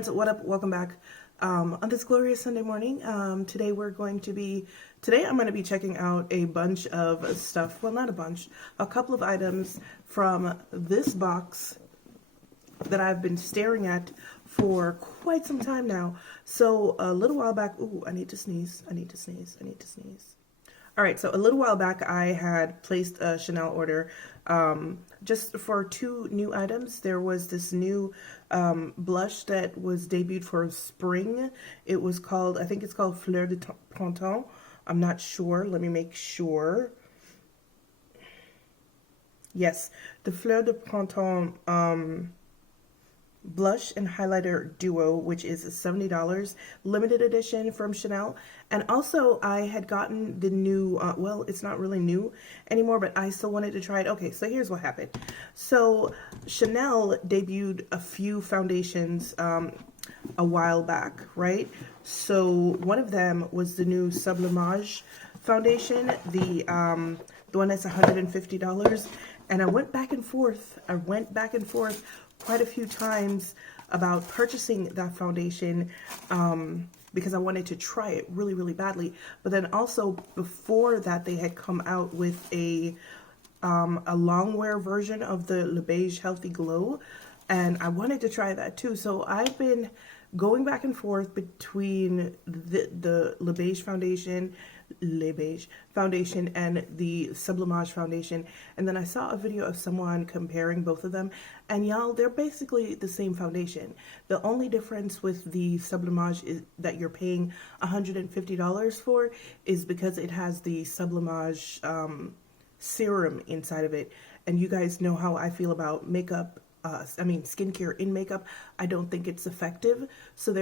friends, what up? Welcome back on this glorious Sunday morning. Today I'm going to be checking out a bunch of stuff. Well, not a bunch, a couple of items from this box that I've been staring at for quite some time now. So a little while back, ooh, I need to sneeze. All right, so a little while back, I had placed a Chanel order just for two new items. There was this new blush that was debuted for spring. It was called, I think it's called Fleur de Printemps. I'm not sure. Let me make sure. Yes, the Fleur de Printemps blush and highlighter duo, which is $70, limited edition from Chanel. And also I had gotten the new well, it's not really new anymore, but I still wanted to try it. Okay, so here's what happened. So Chanel debuted a few foundations a while back, right? So one of them was the new Sublimage foundation, the one that's $150, and I went back and forth quite a few times about purchasing that foundation because I wanted to try it really, really badly. But then also before that, they had come out with a Longwear version of the Beige Healthy Glow, and I wanted to try that too. So I've been going back and forth between the Beige foundation and the Sublimage foundation, and then I saw a video of someone comparing both of them, and y'all, they're basically the same foundation. The only difference with the Sublimage is that you're paying $150 for is because it has the Sublimage serum inside of it, and you guys know how I feel about makeup. Skincare in makeup. I don't think it's effective. So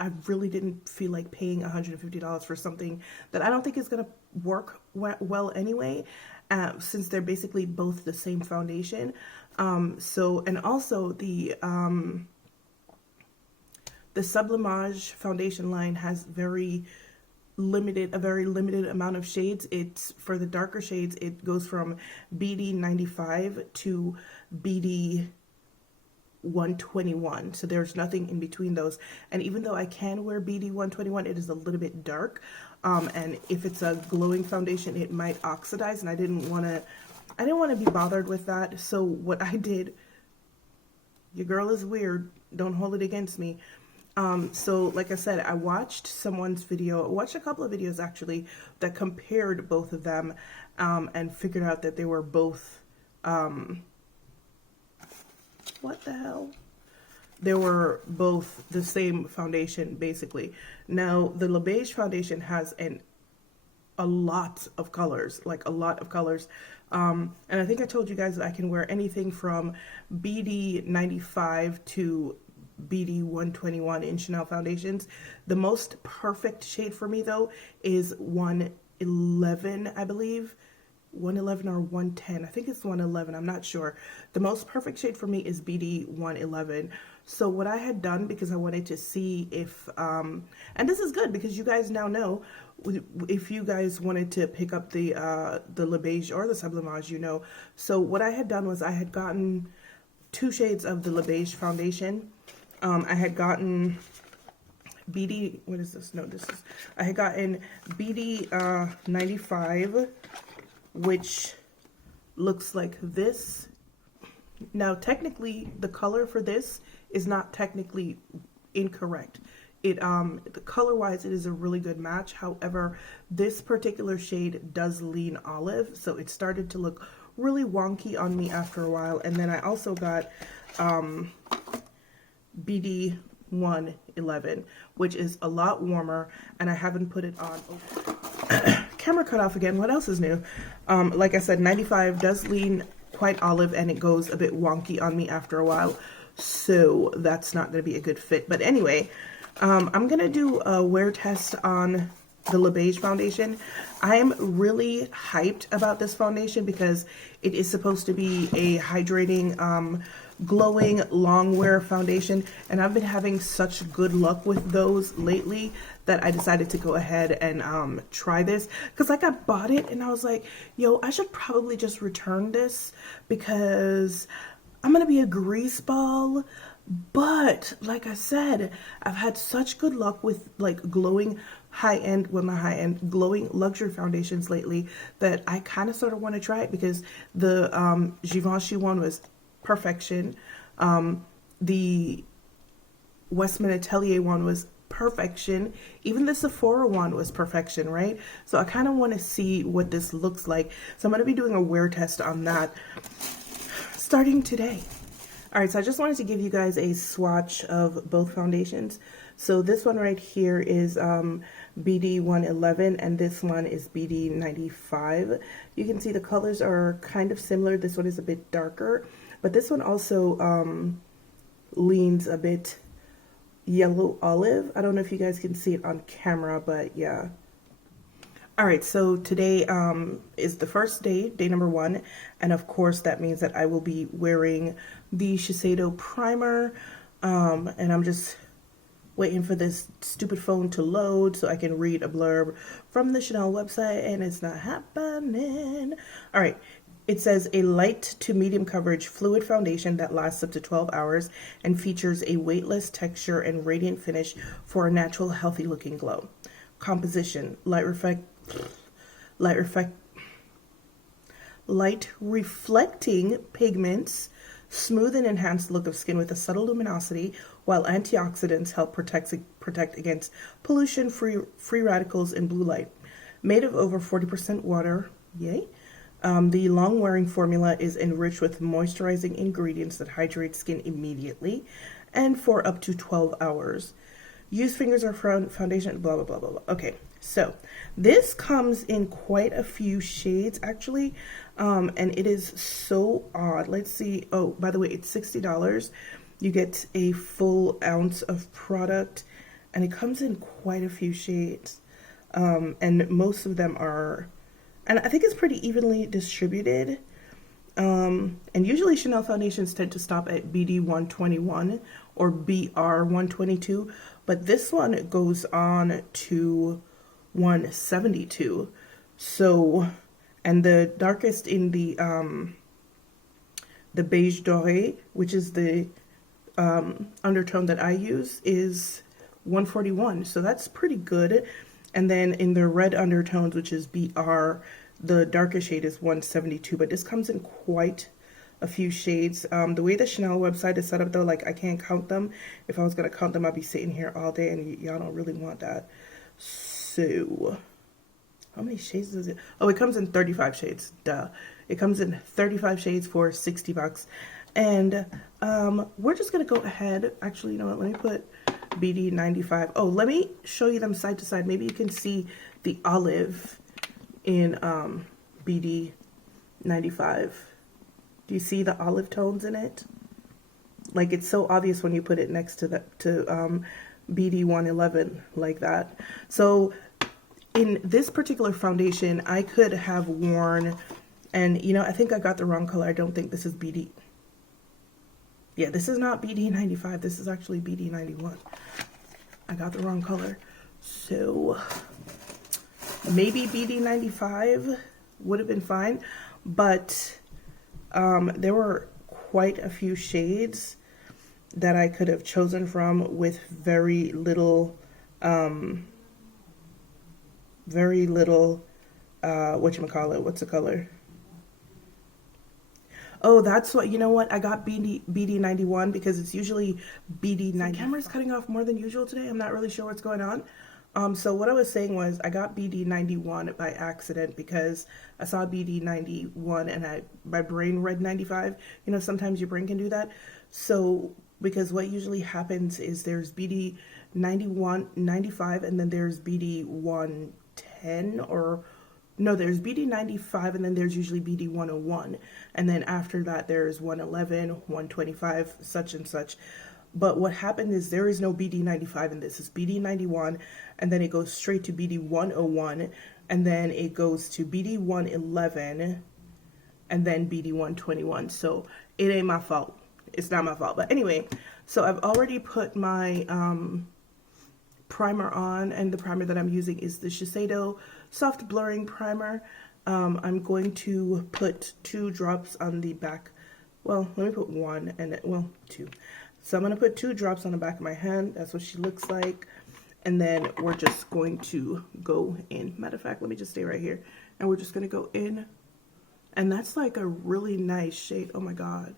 I really didn't feel like paying $150 for something that I don't think is going to work well anyway, since they're basically both the same foundation. And also the Sublimage foundation line has a very limited amount of shades. It's for the darker shades, it goes from BD 95 to BD 121, so there's nothing in between those. And even though I can wear BD 121, it is a little bit dark, and if it's a glowing foundation, it might oxidize, and I didn't want to be bothered with that. So what I did, your girl is weird, don't hold it against me. So like I said, I watched someone's video, I watched a couple of videos actually that compared both of them, and figured out that they were both what the hell? They were both the same foundation, basically. Now, the Beige foundation has a lot of colors, like a lot of colors. And I think I told you guys that I can wear anything from BD 95 to BD 121 in Chanel foundations. The most perfect shade for me, though, is 111, I believe. 111 or 110. I think it's 111. I'm not sure. The most perfect shade for me is BD 111. So what I had done, because I wanted to see if, and this is good because you guys now know, if you guys wanted to pick up the Beige or the Sublimage, you know. So what I had done was I had gotten two shades of the Beige foundation. I had gotten BD, what is this? No, this is, I had gotten BD 95, which looks like this. Now, technically, the color for this is not technically incorrect. The color-wise, it is a really good match. However, this particular shade does lean olive, so it started to look really wonky on me after a while. And then I also got BD 111, which is a lot warmer, and I haven't put it on. Camera cut off again. What else is new? Like I said, 95 does lean quite olive, and it goes a bit wonky on me after a while, so that's not going to be a good fit. But anyway, I'm going to do a wear test on the Beige foundation. I am really hyped about this foundation because it is supposed to be a hydrating, glowing Longwear foundation, and I've been having such good luck with those lately that I decided to go ahead and try this, because like I bought it and I was like, yo, I should probably just return this because I'm gonna be a grease ball But like I said, I've had such good luck with like glowing high-end, well not high-end, glowing luxury foundations lately that I kind of sort of want to try it, because the Givenchy one was perfection. The Westman Atelier one was perfection. Even the Sephora one was perfection, right? So I kind of want to see what this looks like. So I'm going to be doing a wear test on that starting today. All right, so I just wanted to give you guys a swatch of both foundations. So this one right here is BD 111 and this one is BD 95. You can see the colors are kind of similar. This one is a bit darker, but this one also leans a bit yellow olive. I don't know if you guys can see it on camera, but yeah. All right, so today is the first day, day number 1, and of course that means that I will be wearing the Shiseido Primer, and I'm just waiting for this stupid phone to load so I can read a blurb from the Chanel website, and it's not happening. All right, it says a light to medium coverage fluid foundation that lasts up to 12 hours and features a weightless texture and radiant finish for a natural, healthy looking glow. Composition: light reflecting pigments, smooth and enhanced look of skin with a subtle luminosity, while antioxidants help protect against pollution, free radicals, and blue light. Made of over 40% water, yay. The long wearing formula is enriched with moisturizing ingredients that hydrate skin immediately and for up to 12 hours. Use fingers or foundation, blah, blah, blah, blah, blah. Okay, so this comes in quite a few shades, actually, and it is so odd. Let's see. Oh, by the way, it's $60. You get a full ounce of product, and it comes in quite a few shades, and most of them are, and I think it's pretty evenly distributed. And usually Chanel foundations tend to stop at BD 121 or BR 122, but this one goes on to 172. So, and the darkest in the beige doré, which is the undertone that I use, is 141. So that's pretty good. And then in the red undertones, which is BR, the darkest shade is 172, but this comes in quite a few shades. The way the Chanel website is set up though, like I can't count them. If I was gonna count them, I'd be sitting here all day, and y'all don't really want that. So, how many shades does it? Oh, it comes in 35 shades, duh. It comes in 35 shades for $60. And we're just gonna go ahead, actually, you know what, let me put BD 95. Oh, let me show you them side to side. Maybe you can see the olive in BD 95. Do you see the olive tones in it? Like, it's so obvious when you put it next to the BD 111 like that. So in this particular foundation, I could have worn, and you know, I think I got the wrong color. I don't think this is BD. Yeah, this is not BD 95. This is actually BD 91. I got the wrong color. So maybe BD 95 would have been fine, but there were quite a few shades that I could have chosen from with very little, whatchamacallit, what's the color? Oh, that's what, you know what? I got BD 91 because it's usually BD 90. The camera's cutting off more than usual today. I'm not really sure what's going on. So what I was saying was I got BD 91 by accident because I saw BD 91 and my brain read 95. You know, sometimes your brain can do that. So because what usually happens is there's BD 91, 95, and then there's BD 110, or no, there's BD 95 and then there's usually BD 101. And then after that there's 111, 125, such and such. But what happened is there is no BD 95 in this. It's BD 91, and then it goes straight to BD 101, and then it goes to BD 111, and then BD 121. So it ain't my fault. It's not my fault. But anyway, so I've already put my primer on, and the primer that I'm using is the Shiseido Soft Blurring Primer. I'm going to put 2 drops on the back. Well, let me put 1 and then, well, 2. So I'm going to put 2 drops on the back of my hand. That's what she looks like. And then we're just going to go in. Matter of fact, let me just stay right here. And we're just going to go in. And that's like a really nice shade. Oh my God.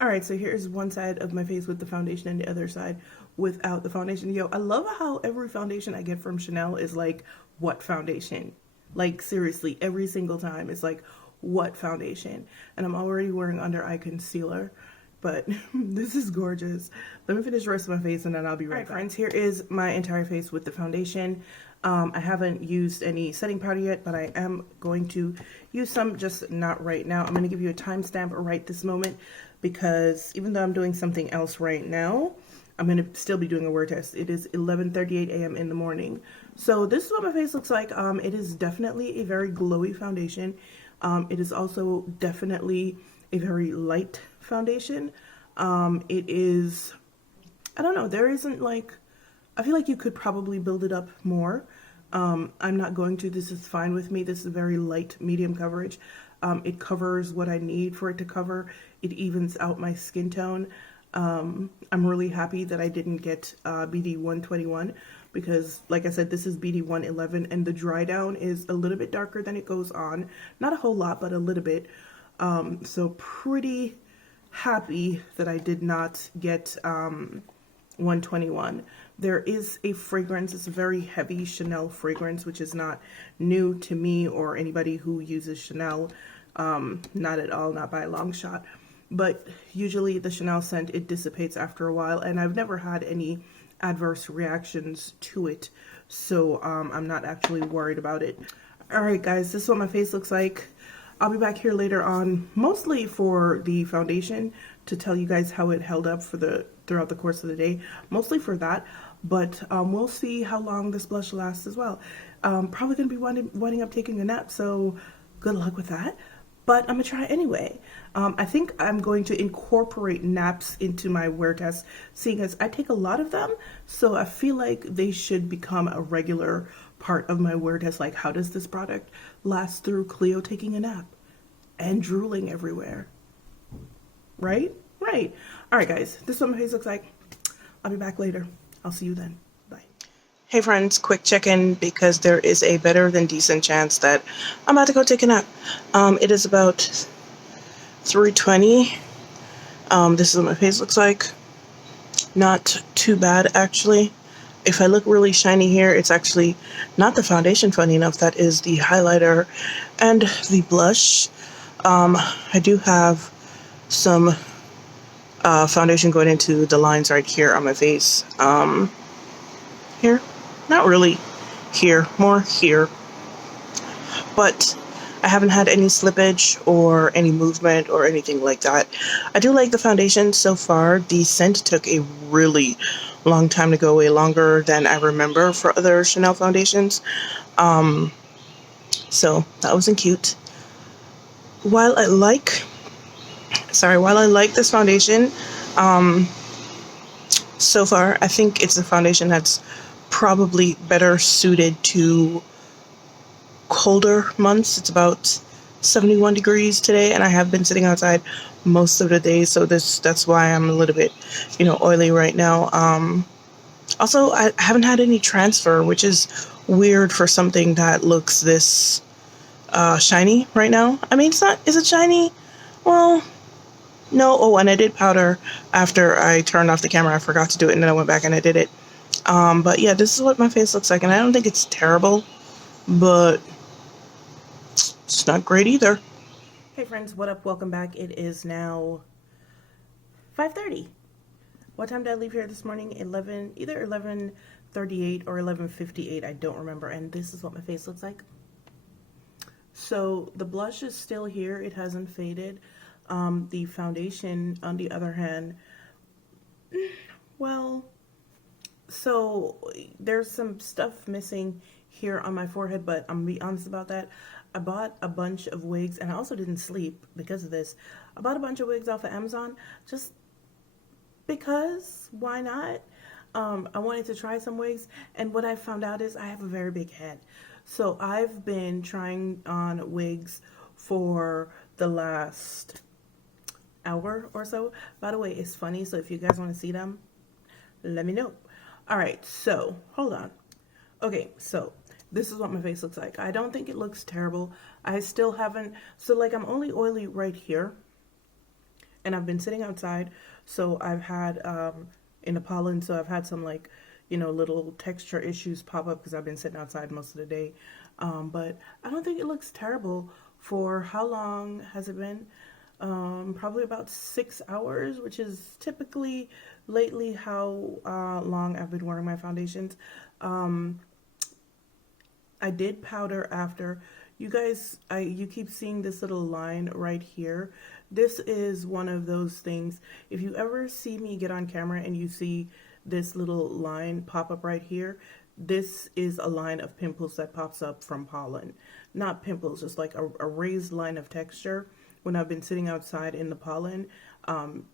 Alright, so here's one side of my face with the foundation and the other side without the foundation. Yo, I love how every foundation I get from Chanel is like, what foundation? Like, seriously, every single time it's like, what foundation? And I'm already wearing under eye concealer, but this is gorgeous. Let me finish the rest of my face and then I'll be right back. Friends, here is my entire face with the foundation. I haven't used any setting powder yet, but I am going to use some, just not right now. I'm going to give you a timestamp right this moment, because even though I'm doing something else right now, I'm going to still be doing a wear test. It is 11:38 a.m. in the morning. So this is what my face looks like. It is definitely a very glowy foundation. It is also definitely a very light foundation. It is, I don't know, there isn't like, I feel like you could probably build it up more. I'm not going to. This is fine with me. This is very light, medium coverage. It covers what I need for it to cover. It evens out my skin tone. I'm really happy that I didn't get BD 121 because, like I said, this is BD 111 and the dry down is a little bit darker than it goes on. Not a whole lot, but a little bit. So pretty happy that I did not get 121. There is a fragrance. It's a very heavy Chanel fragrance, which is not new to me or anybody who uses Chanel. Not at all, not by a long shot. But usually the Chanel scent, it dissipates after a while, and I've never had any adverse reactions to it. So I'm not actually worried about it. Alright guys, this is what my face looks like. I'll be back here later on, mostly for the foundation, to tell you guys how it held up for throughout the course of the day. Mostly for that, but we'll see how long this blush lasts as well. Probably going to be winding up taking a nap, so good luck with that. But I'm going to try anyway. I think I'm going to incorporate naps into my wear test, seeing as I take a lot of them, so I feel like they should become a regular part of my wear test. Like, how does this product last through Cleo taking a nap and drooling everywhere? Right? Right. All right, guys, this is what my face looks like. I'll be back later. I'll see you then. Bye. Hey friends, quick check-in because there is a better than decent chance that I'm about to go take a nap. It is about 3:20. This is what my face looks like. Not too bad, actually. If I look really shiny here, it's actually not the foundation, funny enough. That is the highlighter and the blush. I do have some foundation going into the lines right here on my face. Here, not really here, more here. But I haven't had any slippage or any movement or anything like that. I do like the foundation so far. The scent took a really long time to go away, longer than I remember for other Chanel foundations. So that wasn't cute. While I like this foundation, so far I think it's a foundation that's probably better suited to colder months. It's about 71 degrees today, and I have been sitting outside most of the day, so that's why I'm a little bit, oily right now. Also, I haven't had any transfer, which is weird for something that looks this shiny right now. I mean, is it shiny? Well, no. Oh, and I did powder after I turned off the camera. I forgot to do it, and then I went back and I did it. But yeah, this is what my face looks like, and I don't think it's terrible, but it's not great either. Hey friends, what up? Welcome back. It is now 5:30. What time did I leave here this morning? Either 11:38 or 11:58. I don't remember. And this is what my face looks like. So the blush is still here. It hasn't faded. The foundation, on the other hand, well, so there's some stuff missing here on my forehead, but I'm gonna be honest about that. I bought a bunch of wigs, and I also didn't sleep because of this. I bought a bunch of wigs off of Amazon just because, why not? I wanted to try some wigs, and what I found out is I have a very big head. So I've been trying on wigs for the last hour or so. By the way, it's funny, so if you guys want to see them, let me know. All right, so hold on. Okay, so this is what my face looks like. I don't think it looks terrible. I still haven't, so like I'm only oily right here, and I've been sitting outside, so I've had in the pollen, so I've had some like, you know, little texture issues pop up because I've been sitting outside most of the day. But I don't think it looks terrible. For how long has it been? Probably about 6 hours, which is typically lately how long I've been wearing my foundations. I did powder after. You guys, you keep seeing this little line right here. This is one of those things. If you ever see me get on camera and you see this little line pop up right here, this is a line of pimples that pops up from pollen. Not pimples, just like a raised line of texture. When I've been sitting outside in the pollen,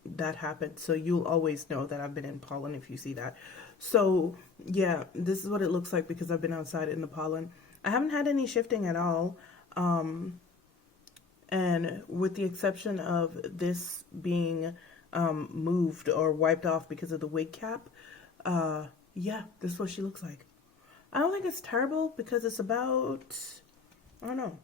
that happened. So you'll always know that I've been in pollen if you see that. So yeah, this is what it looks like because I've been outside in the pollen. I haven't had any shifting at all. And with the exception of this being moved or wiped off because of the wig cap, yeah, this is what she looks like. I don't think it's terrible because it's about, I don't know.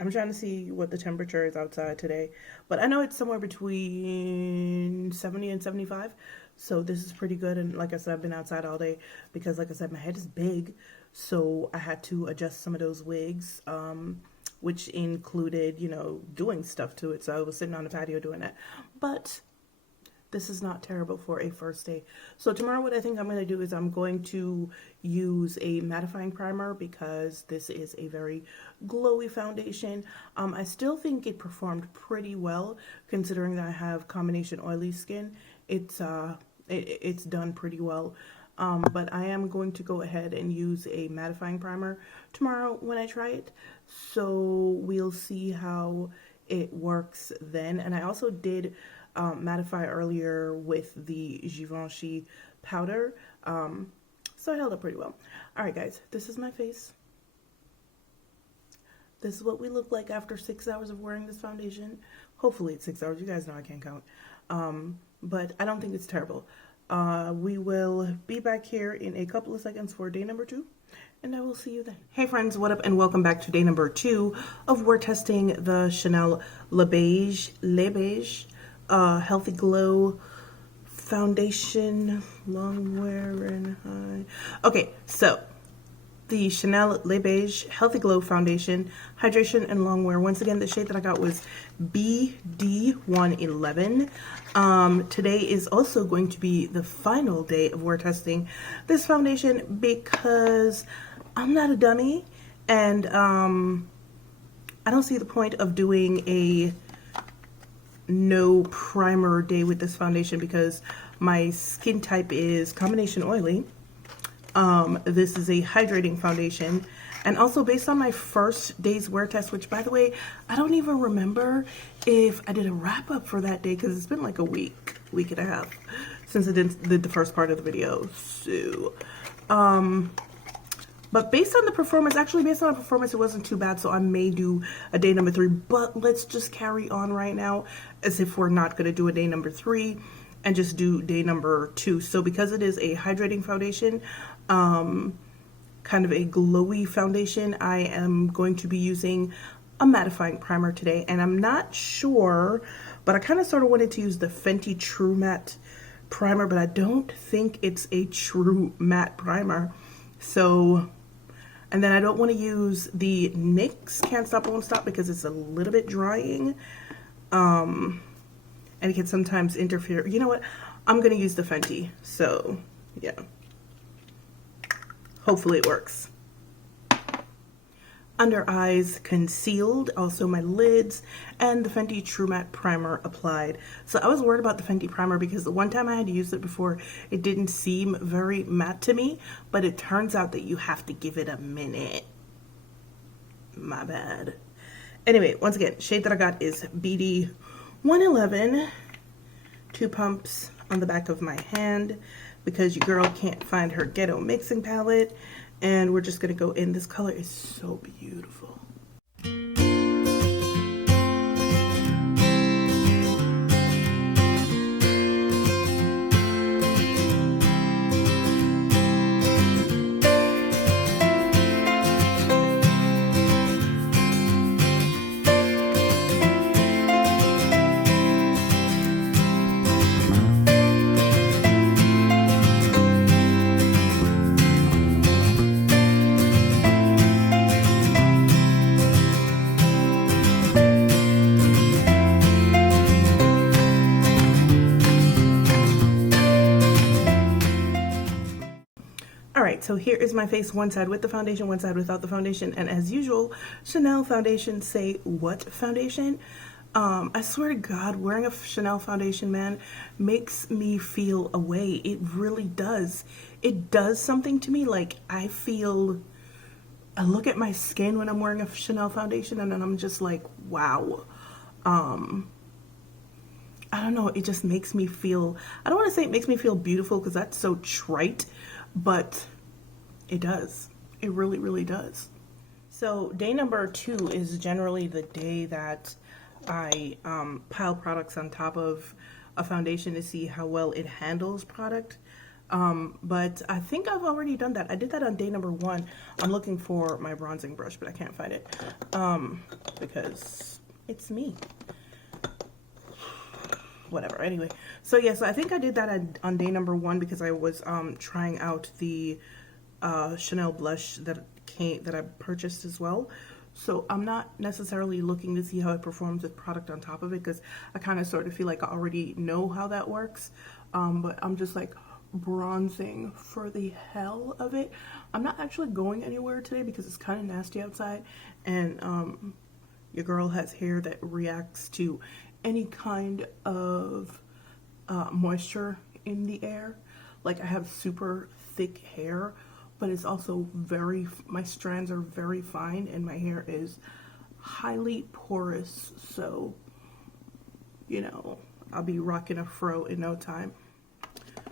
I'm trying to see what the temperature is outside today, but I know it's somewhere between 70 and 75. So this is pretty good. And like I said, I've been outside all day because, like I said, my head is big. So I had to adjust some of those wigs, which included, you know, doing stuff to it. So I was sitting on the patio doing that. But this is not terrible for a first day. So tomorrow what I think I'm going to do is I'm going to use a mattifying primer because this is a very glowy foundation. I still think it performed pretty well considering that I have combination oily skin. It's done pretty well. But I am going to go ahead and use a mattifying primer tomorrow when I try it. So we'll see how it works then. And I also did mattify earlier with the Givenchy powder. So I held up pretty well. Alright guys, this is my face. This is what we look like after 6 hours of wearing this foundation. Hopefully it's 6 hours. You guys know I can't count. But I don't think it's terrible. We will be back here in a couple of seconds for day number 2. And I will see you then. Hey friends, what up and welcome back to day number 2 of we're testing the Chanel Beige Healthy Glow Foundation, Longwear and High. Okay, so the Chanel Beige Healthy Glow Foundation, Hydration and Longwear. Once again, the shade that I got was BD111. Today is also going to be the final day of wear testing this foundation because I'm not a dummy and I don't see the point of doing a no primer day with this foundation because my skin type is combination oily. This is a hydrating foundation, and also based on my first day's wear test, which by the way, I don't even remember if I did a wrap up for that day because it's been like a week and a half since I did the first part of the video. So, but based on the performance, it wasn't too bad, so I may do a day number 3, but let's just carry on right now as if we're not going to do a day number 3 and just do day number 2. So because it is a hydrating foundation, kind of a glowy foundation, I am going to be using a mattifying primer today, and I'm not sure, but I kind of sort of wanted to use the Fenty True Matte primer, but I don't think it's a true matte primer, so And then I don't want to use the NYX Can't Stop Won't Stop because it's a little bit drying. And it can sometimes interfere. You know what? I'm going to use the Fenty. So, yeah. Hopefully it works. Under eyes concealed, also my lids, and the Fenty True Matte Primer applied. So I was worried about the Fenty Primer because the one time I had used it before, it didn't seem very matte to me, but it turns out that you have to give it a minute. My bad. Anyway, once again, shade that I got is BD 111, 2 pumps on the back of my hand because your girl can't find her ghetto mixing palette. And we're just gonna go in. This color is so beautiful. So here is my face, one side with the foundation, one side without the foundation, and as usual, Chanel foundation say what foundation? I swear to God, wearing a Chanel foundation, man, makes me feel away. It really does. It does something to me. Like, I look at my skin when I'm wearing a Chanel foundation, and then I'm just like, wow. I don't know, it just makes me feel, I don't want to say it makes me feel beautiful because that's so trite, but it does. It really, really does. So day number 2 is generally the day that I pile products on top of a foundation to see how well it handles product. But I think I've already done that. I did that on day number 1. I'm looking for my bronzing brush, but I can't find it because it's me. Whatever. Anyway, so yes, I think I did that on day number 1 because I was trying out the Chanel blush that I purchased as well. So I'm not necessarily looking to see how it performs with product on top of it because I kind of sort of feel like I already know how that works. But I'm just like bronzing for the hell of it. I'm not actually going anywhere today because it's kind of nasty outside, and your girl has hair that reacts to any kind of moisture in the air. Like, I have super thick hair, but it's also my strands are very fine and my hair is highly porous, so you know, I'll be rocking a fro in no time.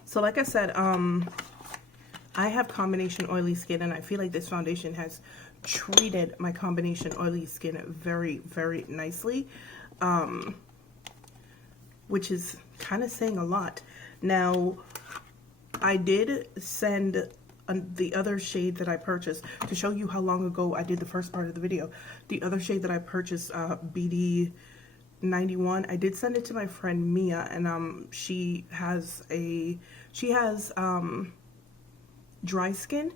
So like I said, I have combination oily skin, and I feel like this foundation has treated my combination oily skin very, very nicely, which is kind of saying a lot. Now, I did send the other shade that I purchased to show you how long ago I did the first part of the video. The other shade that I purchased, BD 91, I did send it to my friend Mia, and she has dry skin,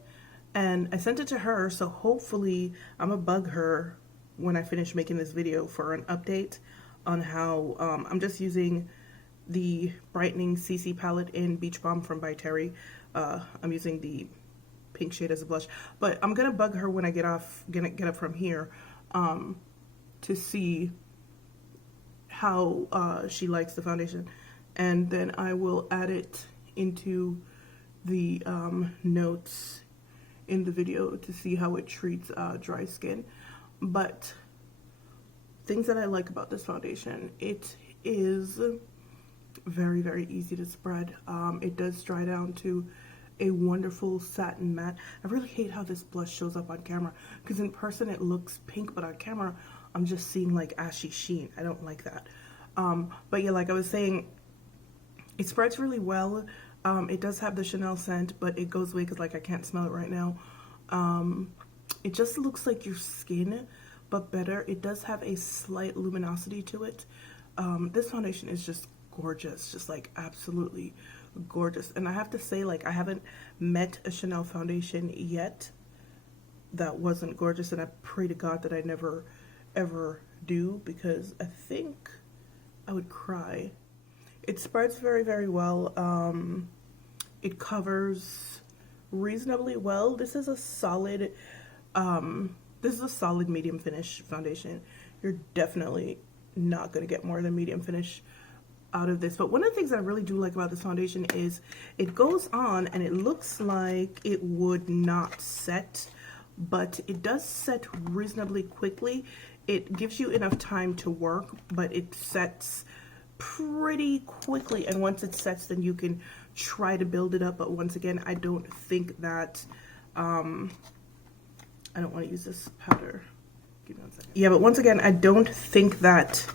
and I sent it to her, so hopefully I'm gonna bug her when I finish making this video for an update on how I'm just using the brightening CC palette in Beach Bomb from by Terry. I'm using the pink shade as a blush, but I'm gonna bug her when I get up from here to see how she likes the foundation, and then I will add it into the notes in the video to see how it treats dry skin. But things that I like about this foundation, it is very, very easy to spread. It does dry down to a wonderful satin matte. I really hate how this blush shows up on camera because in person it looks pink, but on camera I'm just seeing like ashy sheen. I don't like that. But yeah, like I was saying, it spreads really well. It does have the Chanel scent, but it goes away because like I can't smell it right now. It just looks like your skin, but better. It does have a slight luminosity to it. This foundation is just gorgeous, just like absolutely gorgeous. And I have to say, like, I haven't met a Chanel foundation yet that wasn't gorgeous, and I pray to God that I never ever do, because I think I would cry. It spreads very, very well. It covers reasonably well. This is a solid medium finish foundation. You're definitely not going to get more than medium finish out of this. But one of the things I really do like about this foundation is it goes on and it looks like it would not set, but it does set reasonably quickly. It gives you enough time to work, but it sets pretty quickly, and once it sets, then you can try to build it up. But once again, I don't think that I don't want to use this powder. Give me 1 second. Yeah, but once again, I don't think that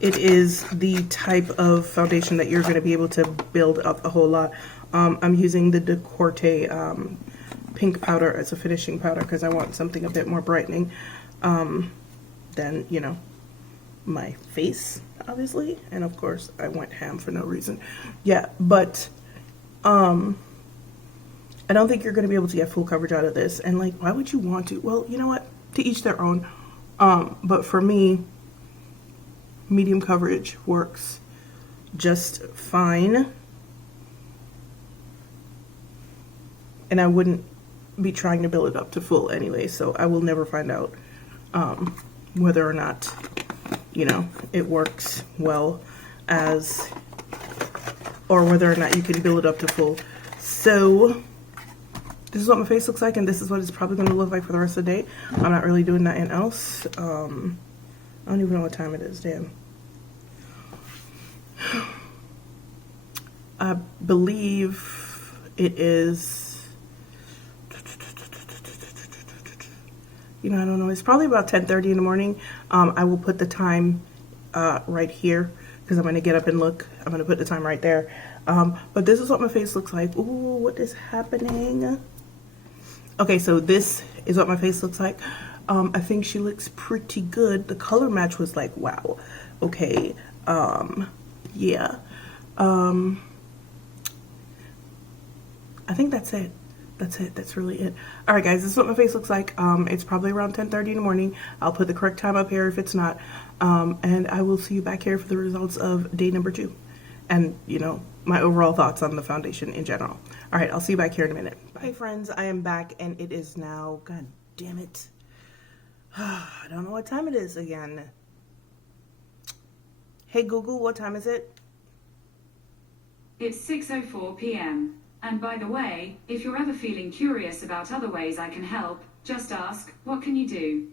it is the type of foundation that you're going to be able to build up a whole lot. I'm using the Decorte pink powder as a finishing powder because I want something a bit more brightening than, you know, my face, obviously. And of course, I went ham for no reason. Yeah, but I don't think you're going to be able to get full coverage out of this. And like, why would you want to? Well, you know what? To each their own. But for me, medium coverage works just fine. And I wouldn't be trying to build it up to full anyway, so I will never find out whether or not, you know, it works well as, or whether or not you can build it up to full. So this is what my face looks like, and this is what it's probably going to look like for the rest of the day. I'm not really doing nothing else. I don't even know what time it is, damn. I believe it is, you know, I don't know. It's probably about 10:30 in the morning. I will put the time right here because I'm going to get up and look. I'm going to put the time right there. But this is what my face looks like. Ooh, what is happening? Okay, so this is what my face looks like. I think she looks pretty good. The color match was like, wow. Okay. Yeah. I think that's it. That's it. That's really it. All right, guys, this is what my face looks like. It's probably around 10:30 in the morning. I'll put the correct time up here if it's not. And I will see you back here for the results of day number 2. And, you know, my overall thoughts on the foundation in general. All right, I'll see you back here in a minute. Bye, friends. I am back, and it is now, god damn it, I don't know what time it is again. Hey, Google, what time is it? It's 6:04 p.m. And by the way, if you're ever feeling curious about other ways I can help, just ask, what can you do?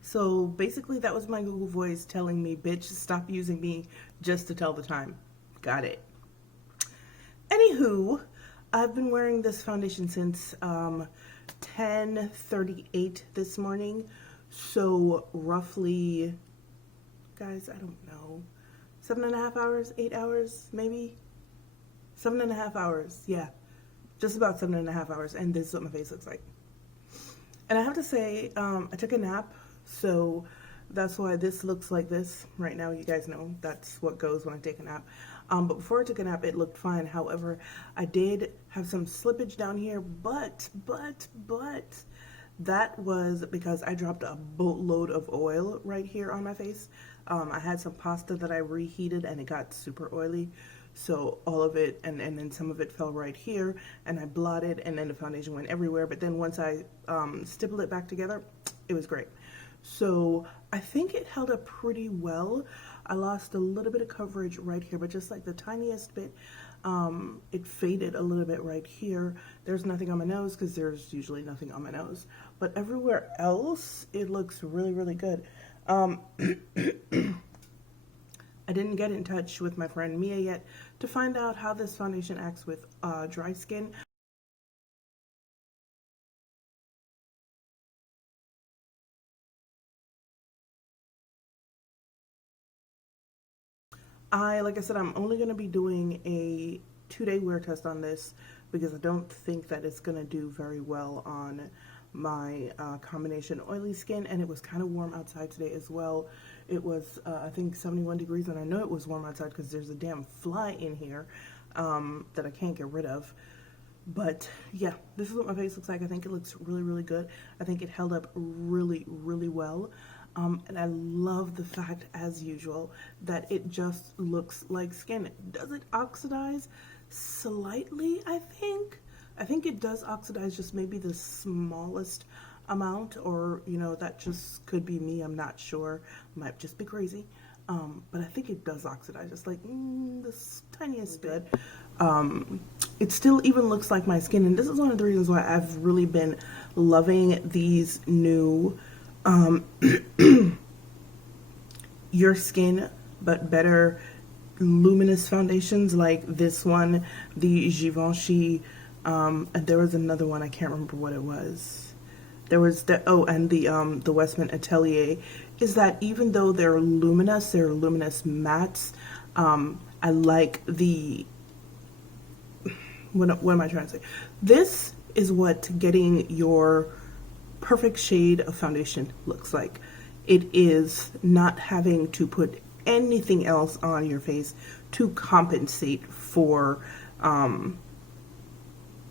So basically that was my Google voice telling me, bitch, stop using me just to tell the time. Got it. Anywho, I've been wearing this foundation since 10:38 this morning. So roughly, guys, I don't know, 7.5 hours, 8 hours, maybe 7.5 hours. Yeah, just about 7.5 hours. And this is what my face looks like. And I have to say, I took a nap, so that's why this looks like this right now. You guys know that's what goes when I take a nap. But before I took a nap, it looked fine. However, I did have some slippage down here, but that was because I dropped a boatload of oil right here on my face. I had some pasta that I reheated and it got super oily. So all of it, and then some of it fell right here, and I blotted, and then the foundation went everywhere. But then once I stippled it back together, it was great. So I think it held up pretty well. I lost a little bit of coverage right here, but just like the tiniest bit. It faded a little bit right here. There's nothing on my nose because there's usually nothing on my nose. But everywhere else, it looks really, really good. I didn't get in touch with my friend Mia yet to find out how this foundation acts with dry skin. Like I said, I'm only going to be doing a 2-day wear test on this because I don't think that it's going to do very well on my combination oily skin. And it was kind of warm outside today as well. It was, I think, 71 degrees, and I know it was warm outside because there's a damn fly in here. that I can't get rid of. But yeah, this is what my face looks like. I think it looks really, really good. I think it held up really, really well. And I love the fact, as usual, that it just looks like skin. Does it oxidize? Slightly, I think. I think it does oxidize, just maybe the smallest amount, or, you know, that just could be me. I'm not sure. Might just be crazy. But I think it does oxidize, just like the tiniest bit. It still even looks like my skin, and this is one of the reasons why I've really been loving these new Your Skin But Better luminous foundations, like this one, the Givenchy, and there was another one, I can't remember what it was. There was the, oh, and the Westman Atelier, is that even though they're luminous mattes, I like the, what am I trying to say? This is what getting your perfect shade of foundation looks like. It is not having to put anything else on your face to compensate for, you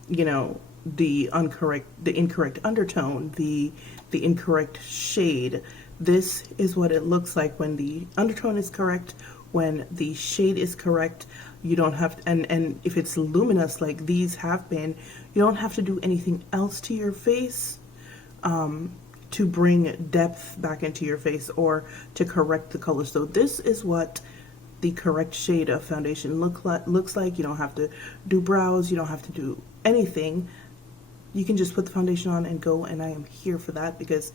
know, the incorrect undertone, the incorrect shade. This is what it looks like when the undertone is correct, when the shade is correct. You don't have to, and if it's luminous like these have been, you don't have to do anything else to your face to bring depth back into your face or to correct the color. So this is what the correct shade of foundation looks like. You don't have to do brows, you don't have to do anything. You can just put the foundation on and go, and I am here for that, because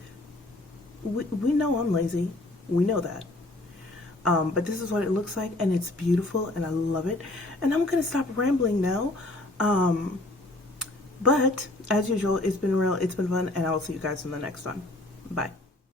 we know I'm lazy. We know that. But this is what it looks like, and it's beautiful, and I love it. And I'm going to stop rambling now. But, as usual, it's been real, it's been fun, and I will see you guys in the next one. Bye.